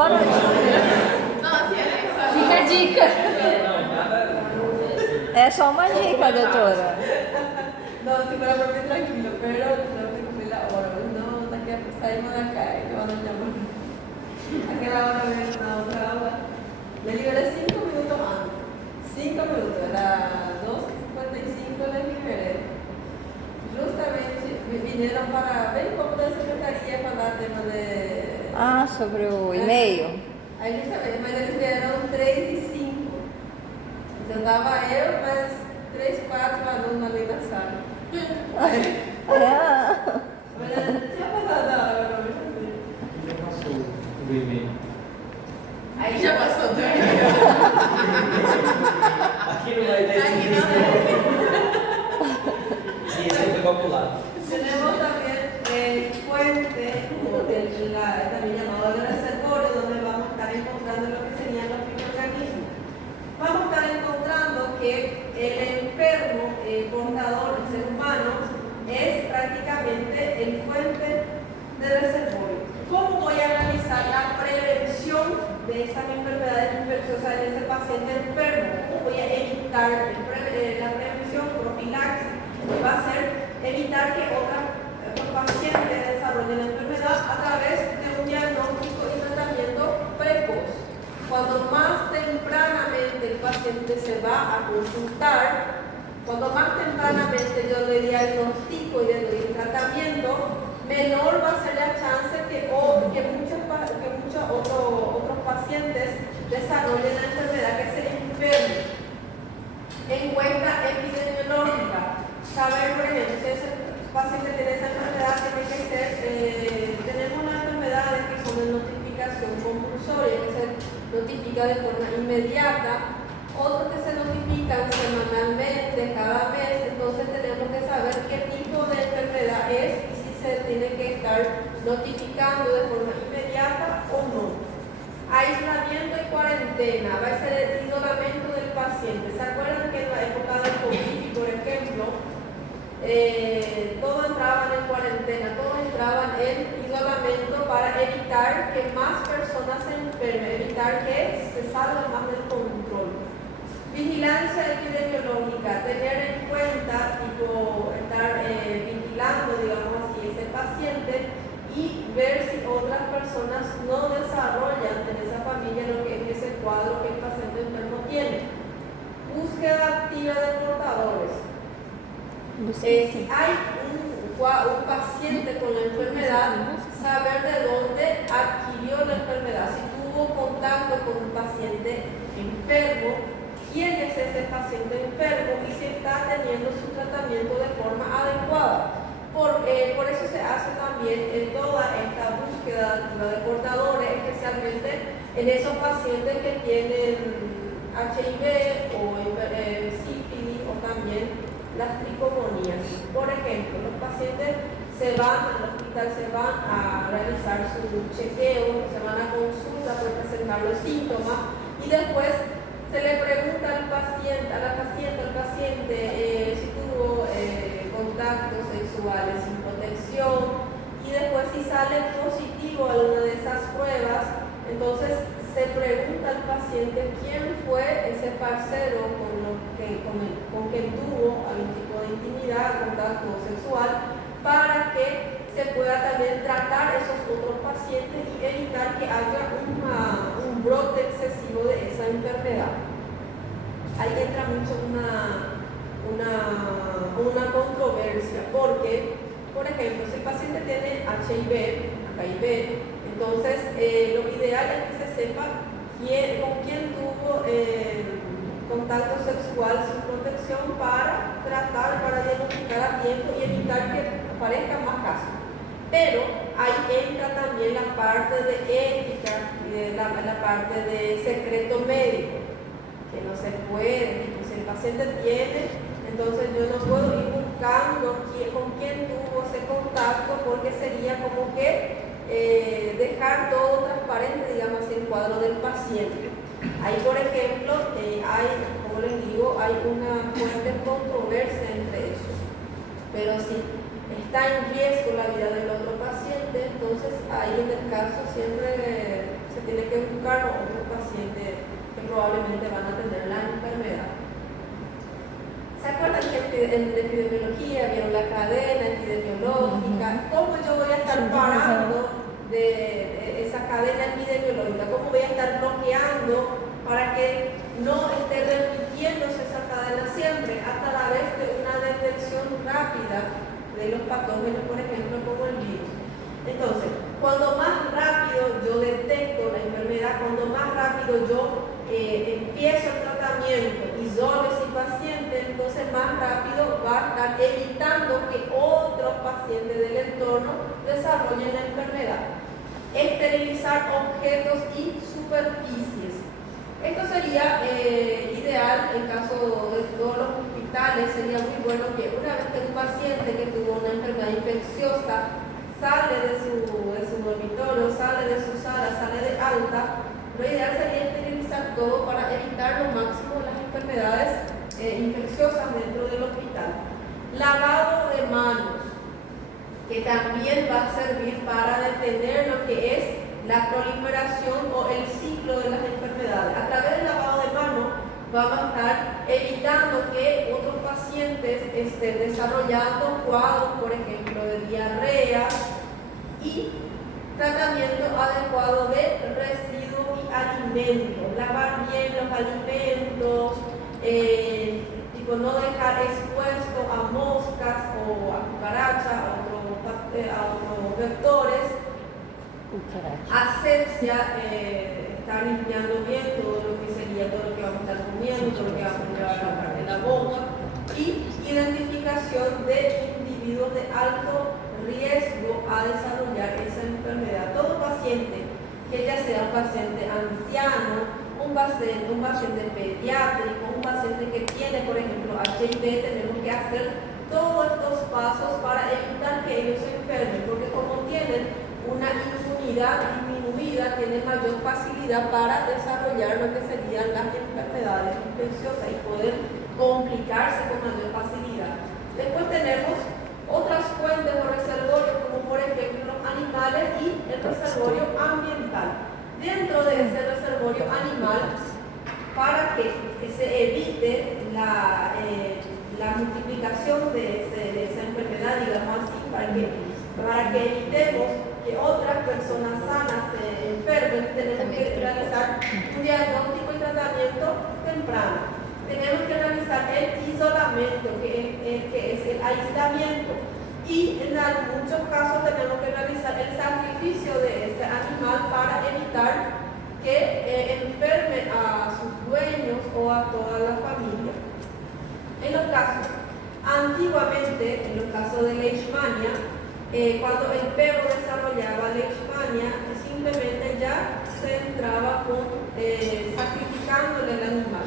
fora de... Fica a dica. É só uma dica, doutora. No, si fuera por mí tranquilo, pero tengo que cumplir la hora. No, hasta que salimos de acá y me van a llamar. ¿A qué la hora viene una otra hora? Me liberé 5 minutos antes. 5 minutos, era 12:55 la liberé. Justamente vinieron para ver como da secretaria falar tema de... Ah, sobre o e-mail? Aí justamente, mas eles vieram 3:05. Então tava eu, mais 3, 4 alunos ali na sala. Mas não tinha passado a hora pra mim. Já passou do e-mail. Aí já passou do e-mail. Aqui não vai ter esse Sim, esse foi calculado. Tenemos también fuente, también llamado de reservorio, donde vamos a estar encontrando lo que serían los microorganismos. Vamos a estar encontrando que el enfermo portador, el ser humano, es prácticamente el fuente de reservorio. ¿Cómo voy a realizar la prevención de estas enfermedades infecciosas en ese paciente enfermo? ¿Cómo voy a evitar la prevención, profilaxis? Va a ser evitar que otros pacientes desarrollen la enfermedad a través de un diagnóstico y tratamiento precoz. Cuando más tempranamente el paciente se va a consultar, cuando más tempranamente yo le diagnostico y le doy el tratamiento, menor va a ser la chance que muchos otros pacientes desarrollen la enfermedad, que se enfermen. Encuesta epidemiológica. Saber, por ejemplo, si ese paciente tiene esa enfermedad, tiene que ser, tenemos unas enfermedades que son de notificación compulsoria, que se notifica de forma inmediata, otros que se notifican semanalmente, cada mes. Entonces tenemos que saber qué tipo de enfermedad es y si se tiene que estar notificando de forma inmediata o no. Aislamiento y cuarentena, va a ser el isolamiento del paciente. ¿Se acuerdan que en la época del COVID, por ejemplo, todos entraban en cuarentena, todos entraban en isolamiento para evitar que más personas se enfermen, evitar que se salga más del control? Vigilancia epidemiológica, tener en cuenta, estar vigilando, digamos así, ese paciente y ver si otras personas no desarrollan en esa familia lo que es ese cuadro que el paciente enfermo tiene. Búsqueda activa de portadores. Si hay un paciente con la enfermedad, saber de dónde adquirió la enfermedad. Si tuvo contacto con un paciente enfermo, quién es ese paciente enfermo y si está teniendo su tratamiento de forma adecuada. Por eso se hace también toda esta búsqueda de portadores, especialmente en esos pacientes que tienen HIV o sífilis o también las tricomonías. Por ejemplo, los pacientes se van al hospital, se van a realizar su chequeo, se van a consulta para presentar los síntomas y después se le pregunta al paciente, si tuvo contactos sexuales sin protección y después si sale positivo a alguna de esas pruebas, entonces se pregunta al paciente quién fue ese parcero con quien tuvo algún tipo de intimidad, contacto sexual, para que se pueda también tratar esos otros pacientes y evitar que haya un brote excesivo de esa enfermedad. Ahí entra mucho una controversia, porque, por ejemplo, si el paciente tiene HIV, entonces lo ideal es que se sepa con quién tuvo contacto sexual sin protección para tratar, para diagnosticar a tiempo y evitar que aparezcan más casos. Pero ahí entra también la parte de ética y la parte de secreto médico, que no se puede, si el paciente tiene, entonces yo no puedo ir buscando con quién tuvo ese contacto, porque sería como que dejar todo transparente, digamos así, el cuadro del paciente. Ahí, por ejemplo, como les digo, hay una fuerte controversia entre esos. Pero si está en riesgo la vida del otro paciente, entonces ahí en el caso siempre se se tiene que buscar otros pacientes que probablemente van a tener la enfermedad. ¿Se acuerdan que en epidemiología vieron la cadena epidemiológica? ¿Cómo yo voy a estar parando de esa cadena epidemiológica? ¿Cómo voy a estar bloqueando para que no esté repitiéndose esa cadena siempre a través de una detección rápida de los patógenos, por ejemplo, como el virus? Entonces, cuando más rápido yo detecto la enfermedad, cuando más rápido yo empiezo el tratamiento, isolo ese paciente, entonces más rápido va a estar evitando que otros pacientes del entorno desarrollen la enfermedad. Esterilizar objetos y superficies. Esto sería ideal en caso de todos los hospitales. Sería muy bueno que una vez que un paciente que tuvo una enfermedad infecciosa sale de su dormitorio, sale de su sala, sale de alta, lo ideal sería esterilizar todo para evitar lo máximo las enfermedades infecciosas dentro del hospital. Lavado de manos, que también va a servir para detener lo que es la proliferación o el ciclo de las enfermedades. A través del lavado de manos vamos a estar evitando que otros pacientes estén desarrollando cuadros, por ejemplo, de diarrea, y tratamiento adecuado de residuos y alimentos. Lavar bien los alimentos, tipo no dejar expuesto a moscas o a cucarachas, a otros vectores. Asepsia, estar limpiando bien todo lo que sería, todo lo que vamos a estar comiendo, todo lo que vamos a llevar a la parte de la boca, y identificación de individuos de alto riesgo a desarrollar esa enfermedad. Todo paciente, que ya sea un paciente anciano, un paciente pediátrico, un paciente que tiene, por ejemplo, HIV, tenemos que hacer todos estos pasos para evitar que ellos se enfermen, porque como tienen una inmunidad disminuida, tienen mayor facilidad para desarrollar lo que serían las enfermedades infecciosas y poder complicarse con mayor facilidad. Después tenemos otras fuentes o reservorios, como por ejemplo los animales y el reservorio ambiental. Dentro de ese reservorio animal, para que se evite la multiplicación de esa enfermedad, digamos así, para que evitemos que otras personas sanas se enfermen, tenemos que realizar un diagnóstico y tratamiento temprano. Tenemos que realizar el isolamento, que es el aislamiento, y en muchos casos tenemos que realizar el sacrificio de este animal para evitar que enferme a sus dueños o a toda la familia. En los casos, antiguamente, en los casos de leishmania, cuando el perro desarrollaba leishmania, simplemente ya se entraba con sacrificándole el animal.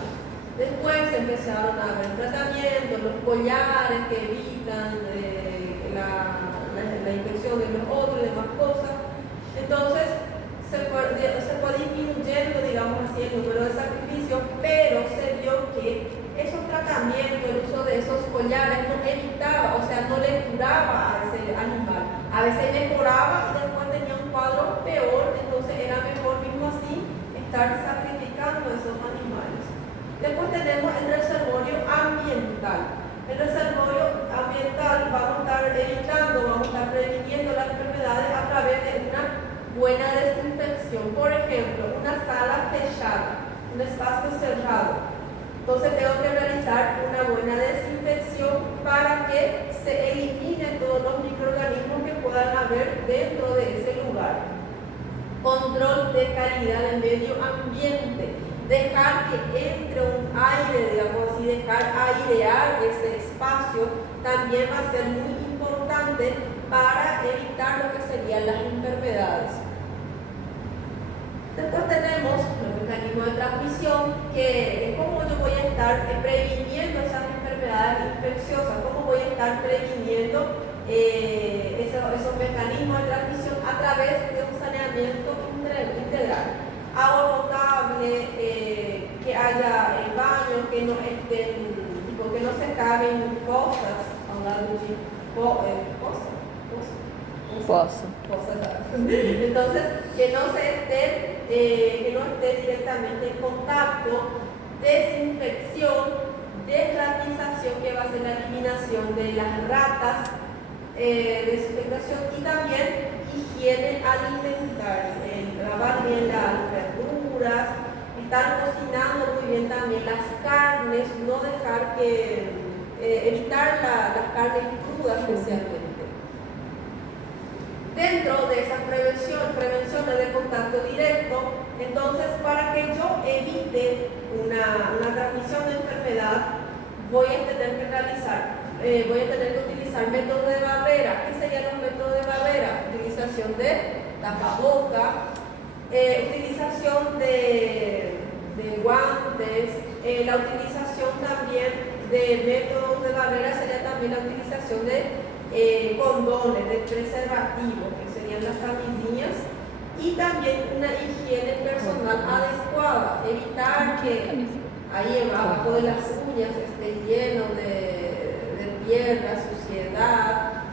Después empezaron a haber tratamientos, los collares que evitan la infección de los otros y demás cosas. Entonces se fue disminuyendo, digamos así, el número de sacrificios, pero se vio que esos tratamientos, el uso de esos collares no evitaba, o sea, no le curaba a ese animal. A veces mejoraba y después tenía un cuadro peor, entonces era mejor mismo así estar sacrificando a esos animales. Después tenemos el reservorio ambiental. El reservorio ambiental vamos a estar evitando, vamos a estar previniendo las enfermedades a través de una buena desinfección. Por ejemplo, una sala fechada, un espacio cerrado. Entonces tengo que realizar una buena desinfección para que se eliminen todos los microorganismos que puedan haber dentro de ese lugar. Control de calidad del medio ambiente. Dejar que entre un aire, digamos así, dejar airear ese espacio también va a ser muy importante para evitar lo que serían las enfermedades. Después tenemos los mecanismos de transmisión, que es cómo yo voy a estar previniendo esas enfermedades infecciosas, cómo voy a estar previniendo esos mecanismos de transmisión a través de un saneamiento integral. Agua potable, que haya baños que no estén, que no se caben cosas, hablando de cosas, Posso. Posso dar. Entonces, que no esté directamente en contacto, desinfección, desratización, que va a ser la eliminación de las ratas, desinfectación y también higiene alimentaria, lavar bien las verduras, estar cocinando muy bien también las carnes, no dejar que, evitar las carnes crudas especialmente. Dentro de esa prevenciones de contacto directo, entonces para que yo evite una transmisión de enfermedad, voy a tener que utilizar métodos de barrera. ¿Qué serían los métodos de barrera? Utilización de tapaboca, utilización de guantes, la utilización también de métodos de barrera sería también la utilización de condones, de preservativos, que serían las camisillas, y también una higiene personal adecuada, evitar que ahí abajo de las uñas esté lleno de tierra, suciedad,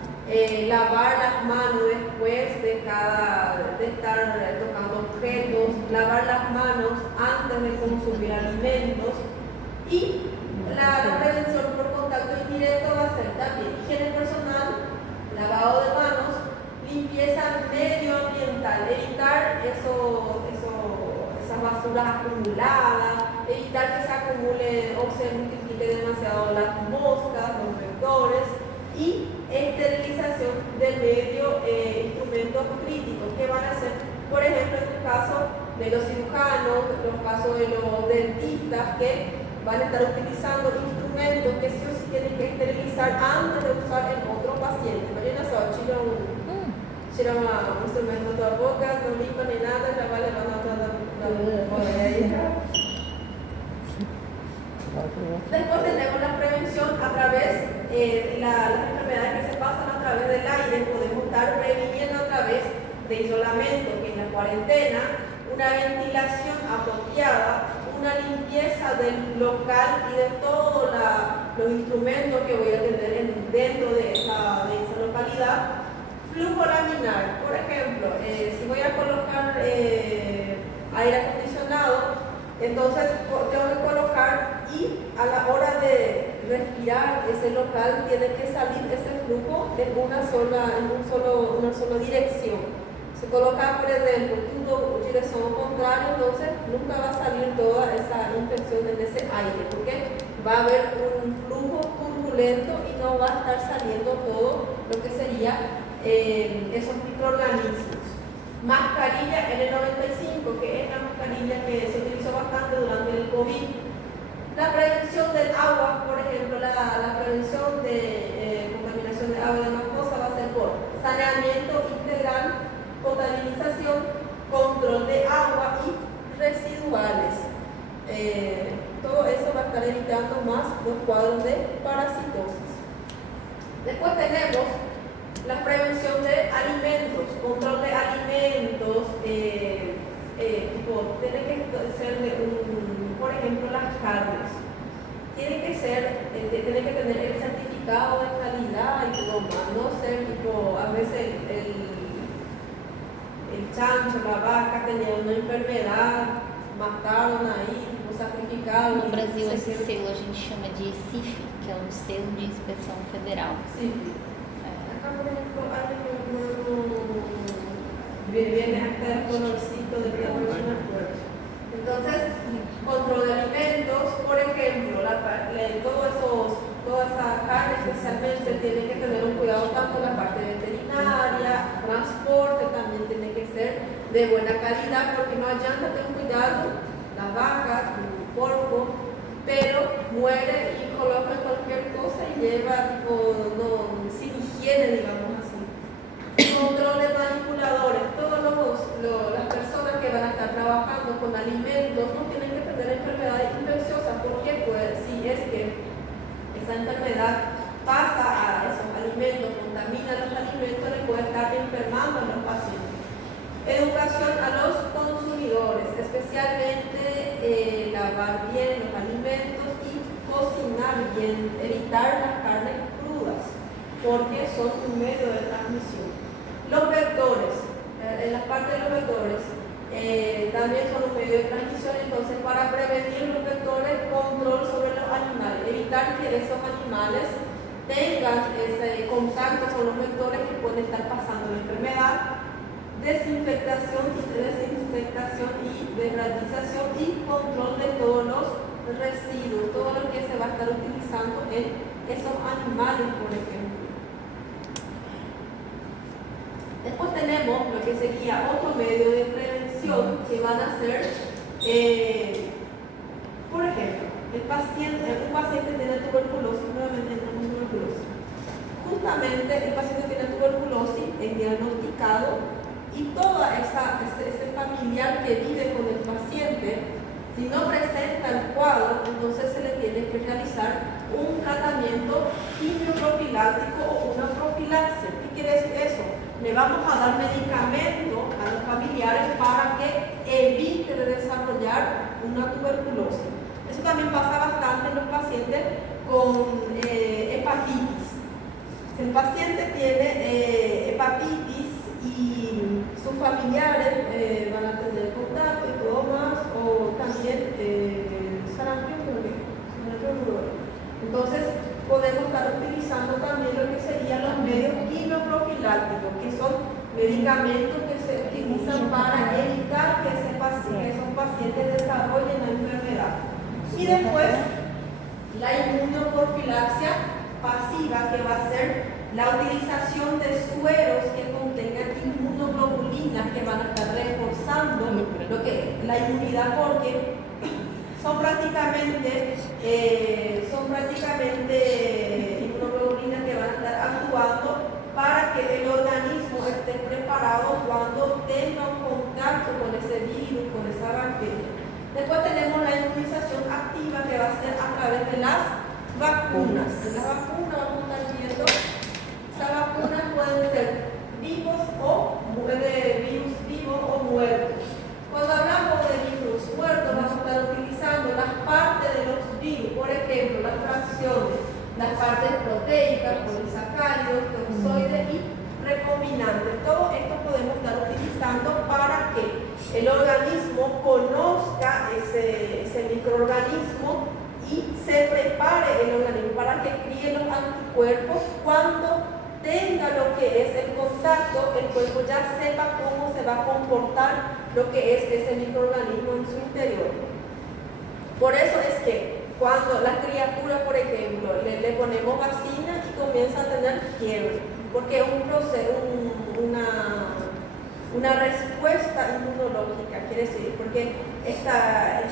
lavar las manos después de estar tocando objetos, lavar las manos antes de consumir alimentos, y la prevención por contacto indirecto va a ser también higiene personal, lavado de manos, limpieza medioambiental, evitar esas basuras acumuladas, evitar que se acumule o se multiplique demasiado las moscas, los vectores, y esterilización del medio, instrumentos críticos que van a ser, por ejemplo, en el caso de los cirujanos, en los casos de los dentistas, que van a estar utilizando instrumentos que sí o sí tienen que esterilizar antes de usar en otro paciente. Imagina só, tiram un instrumento da boca, no limpa ni nada, já vai levando Después tenemos la prevención a través de las enfermedades que se pasan a través del aire. Podemos estar previniendo a través de isolamiento, que es la cuarentena, una ventilación apropiada, una limpieza del local y de todos los instrumentos que voy a tener dentro de esa localidad. Flujo laminar, por ejemplo, si voy a colocar aire acondicionado, entonces tengo que colocar, y a la hora de respirar ese local tiene que salir ese flujo en una sola dirección. Se coloca, por ejemplo, tubo dirección contraria, entonces nunca va a salir toda esa infección en ese aire, porque va a haber un flujo turbulento y no va a estar saliendo todo lo que sería esos microorganismos. Mascarilla N95, que es la mascarilla que se utilizó bastante durante el COVID. La prevención del agua, por ejemplo, la prevención de contaminación de agua y demás cosas va a ser por saneamiento integral, potabilización, control de agua y residuales. Todo eso va a estar evitando más los cuadros de parasitosis. Después tenemos la prevención de alimentos, control de alimentos, tiene que ser por ejemplo, las carnes. Tiene que tener el certificado de calidad y todo más, no ser a veces el chancho, la vaca tenía una enfermedad, mataron ahí, sacrificaron. No Brasil, esse selo a gente chama de CIF, que é um selo de inspeção federal. CIF. Acá, por ejemplo, hay viene hasta el colorcito de la persona. Entonces, control de alimentos, por ejemplo, toda esa carne especialmente tiene que tener un cuidado tanto en la parte veterinaria, transporte también tiene que ser de buena calidad, porque no allanta tener cuidado la vaca, el porco, pero muere y coloca cualquier cosa y lleva sin higiene, digamos así. Control de manipuladores, todas las personas que van a estar trabajando con alimentos no tienen que tener enfermedades infecciosas, porque pues, si es que esa enfermedad pasa a esos alimentos, contamina los alimentos, le puede estar enfermando a los pacientes. Educación a los consumidores, especialmente lavar bien los alimentos y cocinar bien, evitar las carnes crudas, porque son un medio de transmisión. Los vectores, en la parte de los vectores, también son un medio de transmisión. Entonces, para prevenir los vectores, control sobre los animales, evitar que esos animales tengan ese contacto con los vectores que pueden estar pasando la enfermedad, desinfectación y desratización y control de todos los residuos, todo lo que se va a estar utilizando en esos animales, por ejemplo. Después tenemos lo que sería otro medio de prevención que van a ser, por ejemplo, un paciente tiene tuberculosis, nuevamente entramos en tuberculosis. Justamente el paciente tiene tuberculosis, es diagnosticado y toda ese familiar que vive con el paciente, si no presenta el cuadro, entonces se le tiene que realizar un tratamiento quimioprofiláctico o una profilaxia. ¿Qué quiere decir eso? Le vamos a dar medicamento a los familiares para que evite de desarrollar una tuberculosis. Eso también pasa bastante en los pacientes con hepatitis. Si el paciente tiene hepatitis y sus familiares van a tener contacto y todo más, o también sarampión, entonces podemos estar utilizando también lo que serían los medios quimioprofilácticos, que son medicamentos que se utilizan para evitar que esos pacientes desarrollen la enfermedad. Y después la inmunoprofilaxia pasiva, que va a ser la utilización de sueros que contengan inmunoglobulinas, que van a estar reforzando la inmunidad, porque son prácticamente inmunoglobulinas que van a estar actuando para que el organismo esté preparado cuando tenga un contacto con ese virus, con esa bacteria. Después tenemos la inmunización activa, que va a ser a través de las vacunas. En las vacunas vamos a estar viendo, esas vacunas pueden ser vivos o de virus vivo o muertos. Cuando hablamos de virus muertos, vamos a estar utilizando las partes de los virus, por ejemplo, las fracciones, las partes proteicas, polisacáridos, toxoides y recombinantes. Todo esto podemos estar utilizando para que el organismo conozca ese microorganismo y se prepare el organismo para que críe los anticuerpos. Cuando tenga lo que es el contacto, el cuerpo ya sepa cómo se va a comportar lo que es ese microorganismo en su interior. Por eso es que cuando la criatura, por ejemplo, le ponemos vacina y comienza a tener fiebre, porque es un proceso, una respuesta inmunológica, quiere decir, porque esta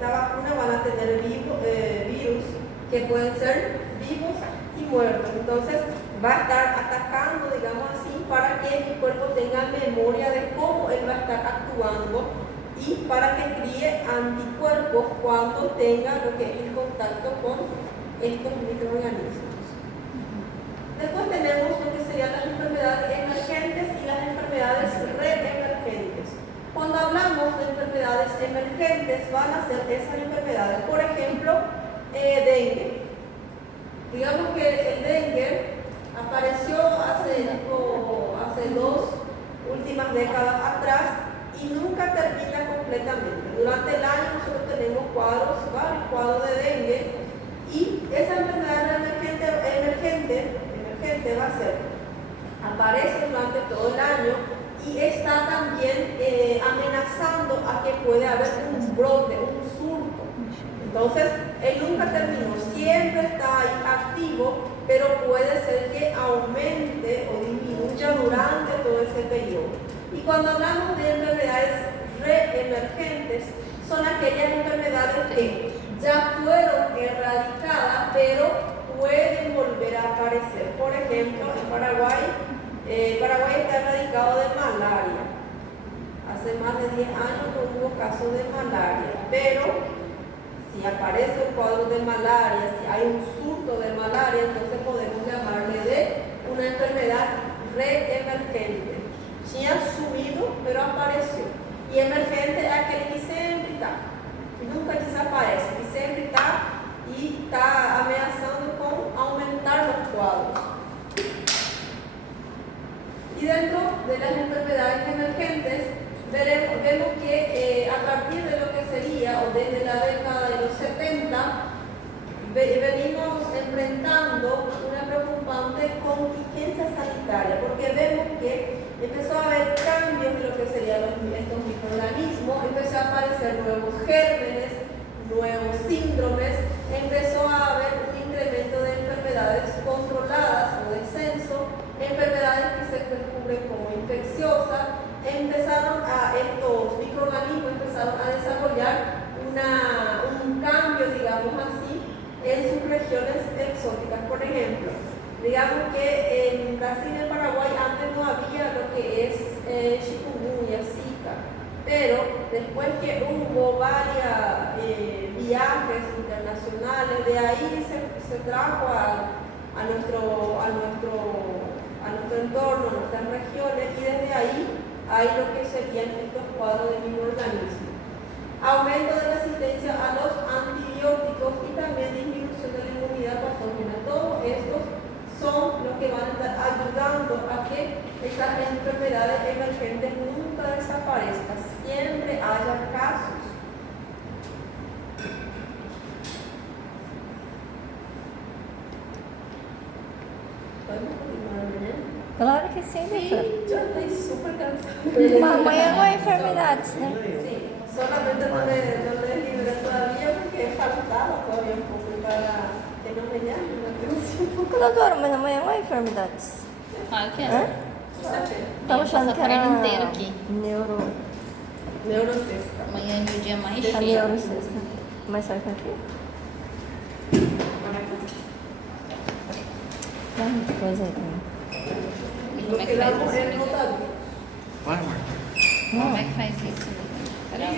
vacuna van a tener virus que pueden ser vivos y muertos. Entonces va a estar atacando, digamos así, para que el cuerpo tenga memoria de cómo él va a estar actuando y para que críe anticuerpos cuando tenga lo que es el contacto con estos microorganismos. Después tenemos lo que serían las enfermedades emergentes y las enfermedades reemergentes. Cuando hablamos de enfermedades emergentes, van a ser esas enfermedades, por ejemplo, dengue. Digamos que el dengue apareció hace 2 últimas décadas atrás y nunca termina completamente. Durante el año nosotros tenemos varios cuadros de dengue, y esa enfermedad emergente va a ser, aparece durante todo el año y está también amenazando a que puede haber un brote, un surto. Entonces, él nunca terminó, siempre está ahí activo, pero puede ser que aumente o disminuya durante todo ese periodo. Y cuando hablamos de enfermedades reemergentes, son aquellas enfermedades que ya fueron erradicadas, pero pueden volver a aparecer. Por ejemplo, en Paraguay está erradicado de malaria. Hace más de 10 años no hubo casos de malaria, pero si aparece un cuadro de malaria, si hay un surto de malaria, entonces podemos llamarle de una enfermedad reemergente. Sí ha subido, pero apareció. Y emergente es aquel que siempre está, que nunca desaparece, que siempre está y está amenazando con aumentar los cuadros. Y de las enfermedades emergentes, vemos que a partir de lo que sería, o desde la década de los 70, venimos enfrentando una preocupante contingencia sanitaria, porque vemos que empezó a haber cambios en lo que serían estos microorganismos, empezó a aparecer nuevos gérmenes, nuevos síndromes, empezó a haber un incremento de enfermedades controladas o descenso, enfermedades que se descubren como infecciosas, estos microorganismos empezaron a desarrollar un cambio, digamos así, en sus regiones exóticas. Por ejemplo, digamos que en Brasil y en Paraguay antes no había lo que es chikungunya, Zika, pero después que hubo varios viajes internacionales, de ahí se trajo a nuestro entorno, a nuestras regiones, y desde ahí hay lo que serían estos cuadros de microorganismos. Aumento de resistencia a los antibióticos y también disminución de la inmunidad patógena. Todos estos son los que van a estar ayudando a que estas enfermedades emergentes nunca desaparezcan, siempre haya casos. ¿Podemos continuar, Belén? Claro que sim, Sí, doutora. yo estoy súper cansada. Mas amanhã não é enfermidades, né? Sí, solamente no le libré todavía porque faltaba todavía un poco para que no me llamen la atención. Doutora, mas amanhã não é enfermidades. Claro que é. Hã? Tava achando que Passa a era tarde inteira aqui. Neurocesta. Amanhã é o dia mais A cheio. neurocesta. Mas sabe o que é? Tem muita coisa aí também. E Lo como é que que faz damos isso? es notable. Vai, Marta. Como é que faz isso? Pera lá.